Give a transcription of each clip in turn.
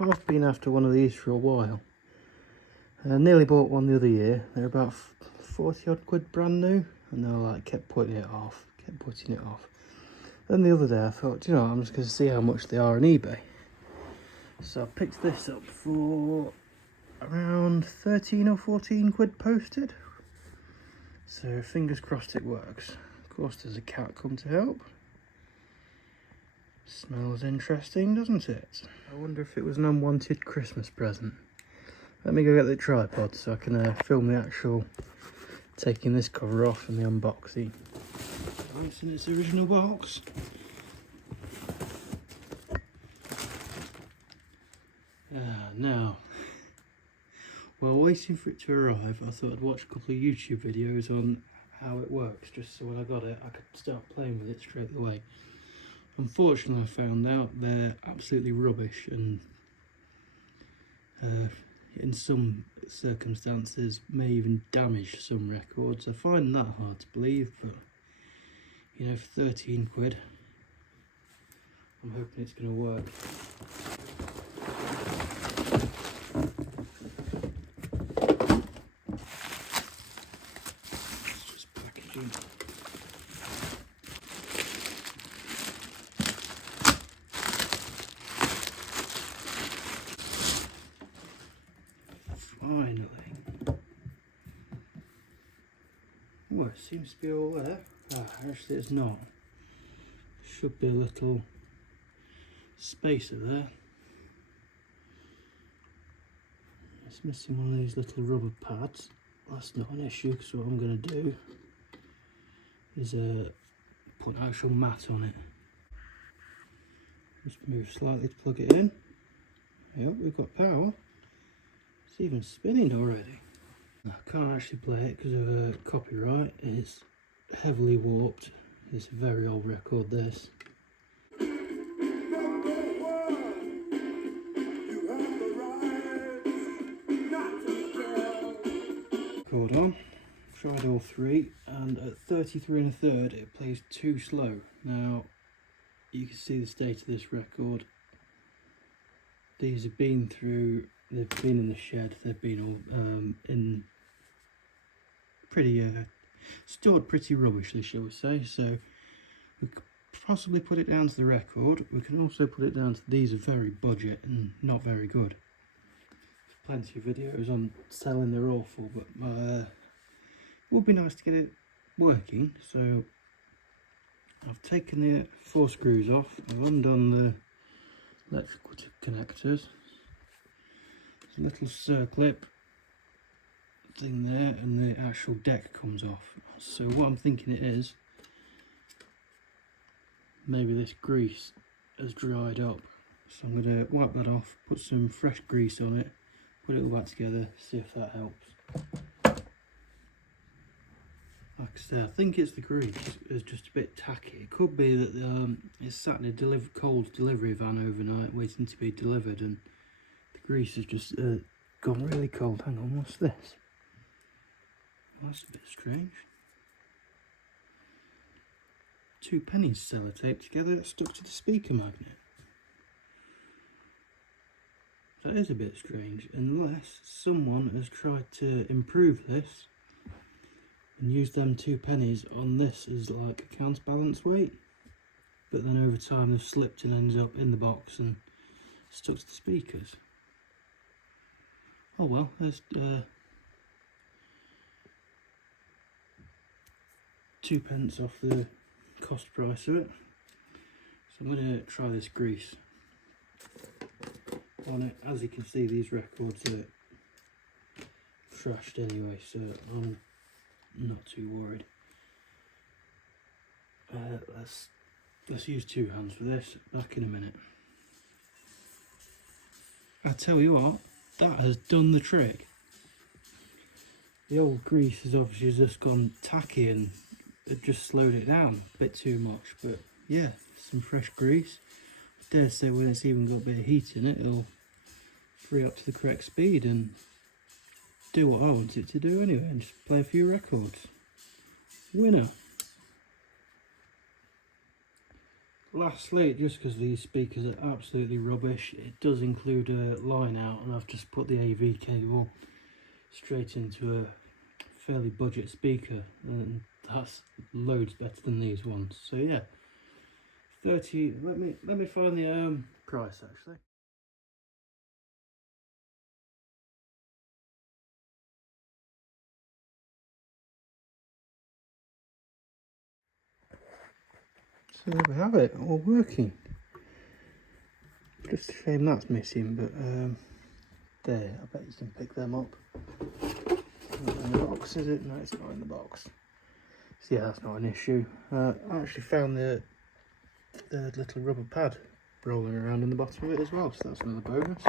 I've been after one of these for a while. I nearly bought one the other year. They're about 40 odd quid brand new, and they were like, kept putting it off. Then the other day I thought, you know, I'm just going to see how much they are on eBay. So I picked this up for around 13 or 14 quid posted. So fingers crossed it works. Of course there's a cat come to help. Smells interesting, doesn't it? I wonder if it was an unwanted Christmas present. Let me go get the tripod so I can film the actual taking this cover off and the unboxing. Oh, it's in its original box. Now, while waiting for it to arrive, I thought I'd watch a couple of YouTube videos on how it works, just so when I got it I could start playing with it straight away. Unfortunately I found out they're absolutely rubbish, and in some circumstances may even damage some records. I find that hard to believe, but you know, for 13 quid I'm hoping it's going to work. It's just packaging. Finally. Well, it seems to be all there. Actually it's not. Should be a little spacer there. It's missing one of these little rubber pads. That's not an issue, because what I'm going to do is put an actual mat on it. Just move slightly to plug it in. Yep, we've got power. It's even spinning already. I can't actually play it because of copyright. It's heavily warped. It's a very old record, this. Record on. Tried all three, and at 33 1/3 it plays too slow. Now you can see the state of this record. These have been through, they've been in the shed, they've been all in pretty stored pretty rubbishly, shall we say. So we could possibly put it down to the record. We can also put it down to these are very budget and not very good. There's plenty of videos on selling they're awful, but it would be nice to get it working. So I've taken the 4 screws off, I've undone the electrical connectors. There's a little circlip thing there, and the actual deck comes off. So what I'm thinking it is, maybe this grease has dried up, so I'm going to wipe that off, put some fresh grease on it, put it all back together, see if that helps. Like I say, I think it's the grease is just a bit tacky. It could be that it's sat in a cold delivery van overnight waiting to be delivered, and the grease has just gone really cold. Hang on, what's this? Well, that's a bit strange. 2 pennies sellotaped together, stuck to the speaker magnet. That is a bit strange, unless someone has tried to improve this and use them 2 pennies on this as like a counterbalance weight, but then over time they've slipped and ended up in the box and stuck to the speakers. Oh well, there's 2 pence off the cost price of it. So I'm going to try this grease on it. As you can see, these records are trashed anyway, so I'm not too worried. Let's use 2 hands for this. Back in a minute. I tell you what, that has done the trick. The old grease has obviously just gone tacky and it just slowed it down a bit too much, but yeah, some fresh grease. I dare say when it's even got a bit of heat in it, it'll free up to the correct speed and do what I want it to do anyway, and just play a few records. Winner. Lastly, just because these speakers are absolutely rubbish, it does include a line out, and I've just put the AV cable straight into a fairly budget speaker, and that's loads better than these ones. So yeah, 30. Let me find the price actually. So there we have it, all working. Just a shame that's missing, but there, I bet you can pick them up. Not in the box, is it? No, it's not in the box. So yeah, that's not an issue. I actually found the little rubber pad rolling around in the bottom of it as well, so that's another bonus.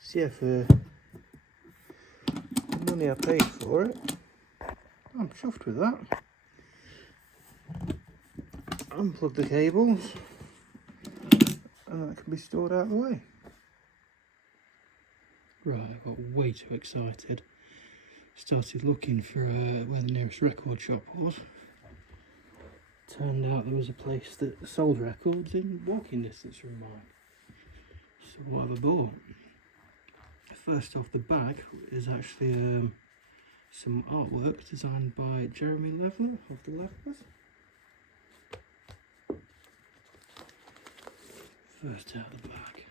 So yeah, for the money I paid for it, I'm chuffed with that. Unplug the cables, and that can be stored out of the way. Right, I got way too excited. Started looking for where the nearest record shop was. Turned out there was a place that sold records in walking distance from mine. So what have I bought? First off the bag is actually some artwork designed by Jeremy Leveler of the Levelers. First out of the bag.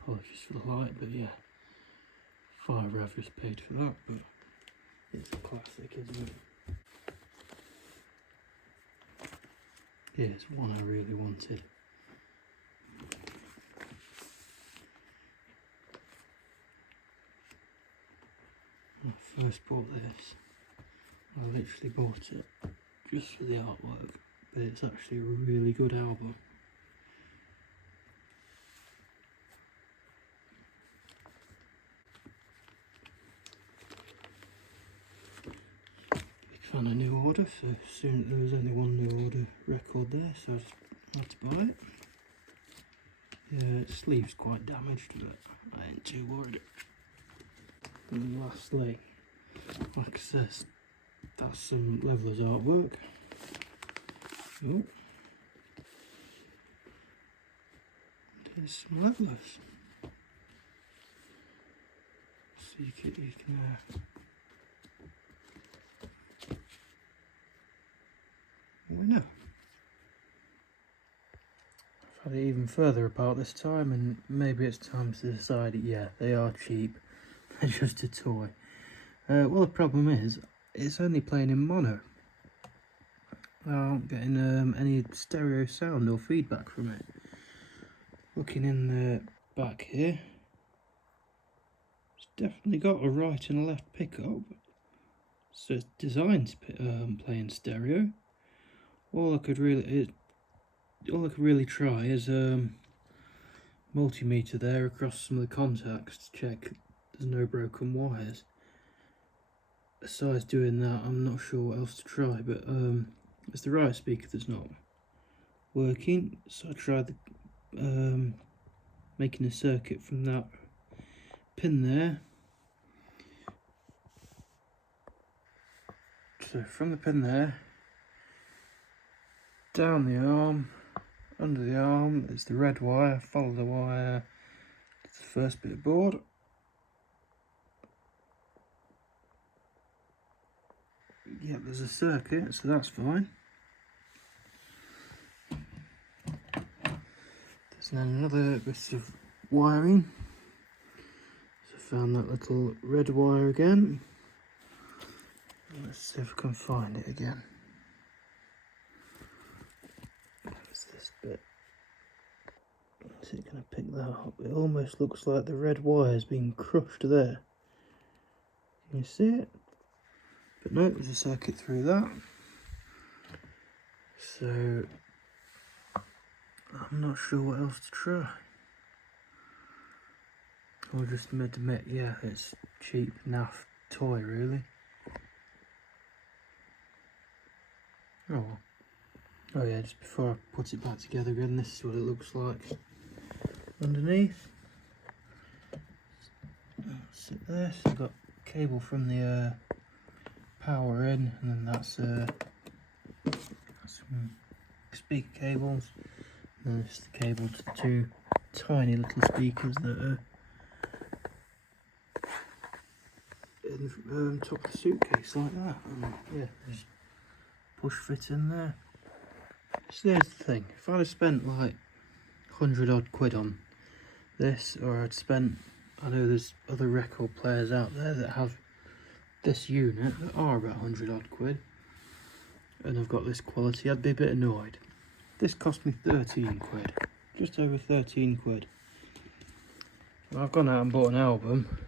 Apologies for the light, but yeah, £5 is paid for that, but it's a classic, isn't it? Yeah, it's one I really wanted. When I first bought this, I literally bought it just for the artwork, but it's actually a really good album. Big fan of New Order, so soon there was only one New Order record there, so I just had to buy it. Yeah, its sleeve's quite damaged, but I ain't too worried. And lastly, like I said, that's some Levelers artwork. Oh, there's some Levelers. So you can winner. I've had it even further apart this time, and maybe it's time to decide. Yeah, they are cheap. They're just a toy. Well, the problem is, it's only playing in mono. I aren't getting any stereo sound or feedback from it. Looking in the back here, it's definitely got a right and a left pickup, so it's designed to play in stereo. All I could really try is multimeter there across some of the contacts to check there's no broken wires. Besides doing that, I'm not sure what else to try, but it's the right speaker that's not working, so I tried making a circuit from that pin there. So from the pin there, down the arm, under the arm is the red wire, follow the wire to the first bit of board. Yeah, there's a circuit, so that's fine. There's then another bit of wiring. So I found that little red wire again. Let's see if I can find it again. Where's this bit? Is it going to pick that up? It almost looks like the red wire's been crushed there. Can you see it? But no, there's a circuit through that. So I'm not sure what else to try. I'll just admit, yeah, it's cheap, naff toy, really. Oh well. Oh yeah, just before I put it back together again, this is what it looks like underneath. Sit there, so you've got cable from the power in, and then that's some speaker cables. And this is the cable to the two tiny little speakers that are in the top of the suitcase like that. And yeah, just push fit in there. So there's the thing, if I'd have spent like 100 odd quid on this, or I'd spent, I know there's other record players out there that have this unit that are about 100 odd quid, and I've got this quality, I'd be a bit annoyed. This cost me 13 quid, just over 13 quid. And I've gone out and bought an album,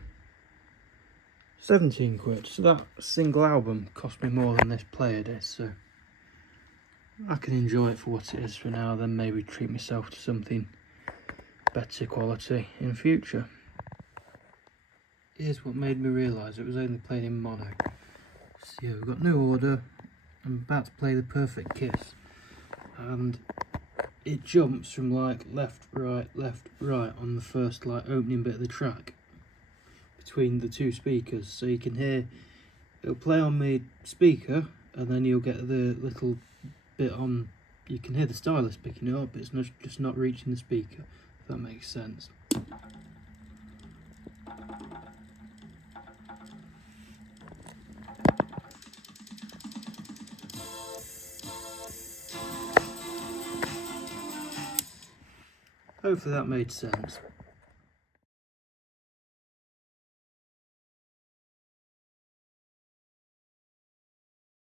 17 quid, so that single album cost me more than this player did, so I can enjoy it for what it is for now, then maybe treat myself to something better quality in future. Here's what made me realise it was only playing in mono. So yeah, we've got New Order, I'm about to play The Perfect Kiss, and it jumps from like left, right on the first like opening bit of the track between the two speakers, so you can hear, it'll play on my speaker and then you'll get the little bit on, you can hear the stylus picking it up, but it's not, just not reaching the speaker, if that makes sense. Hopefully that made sense.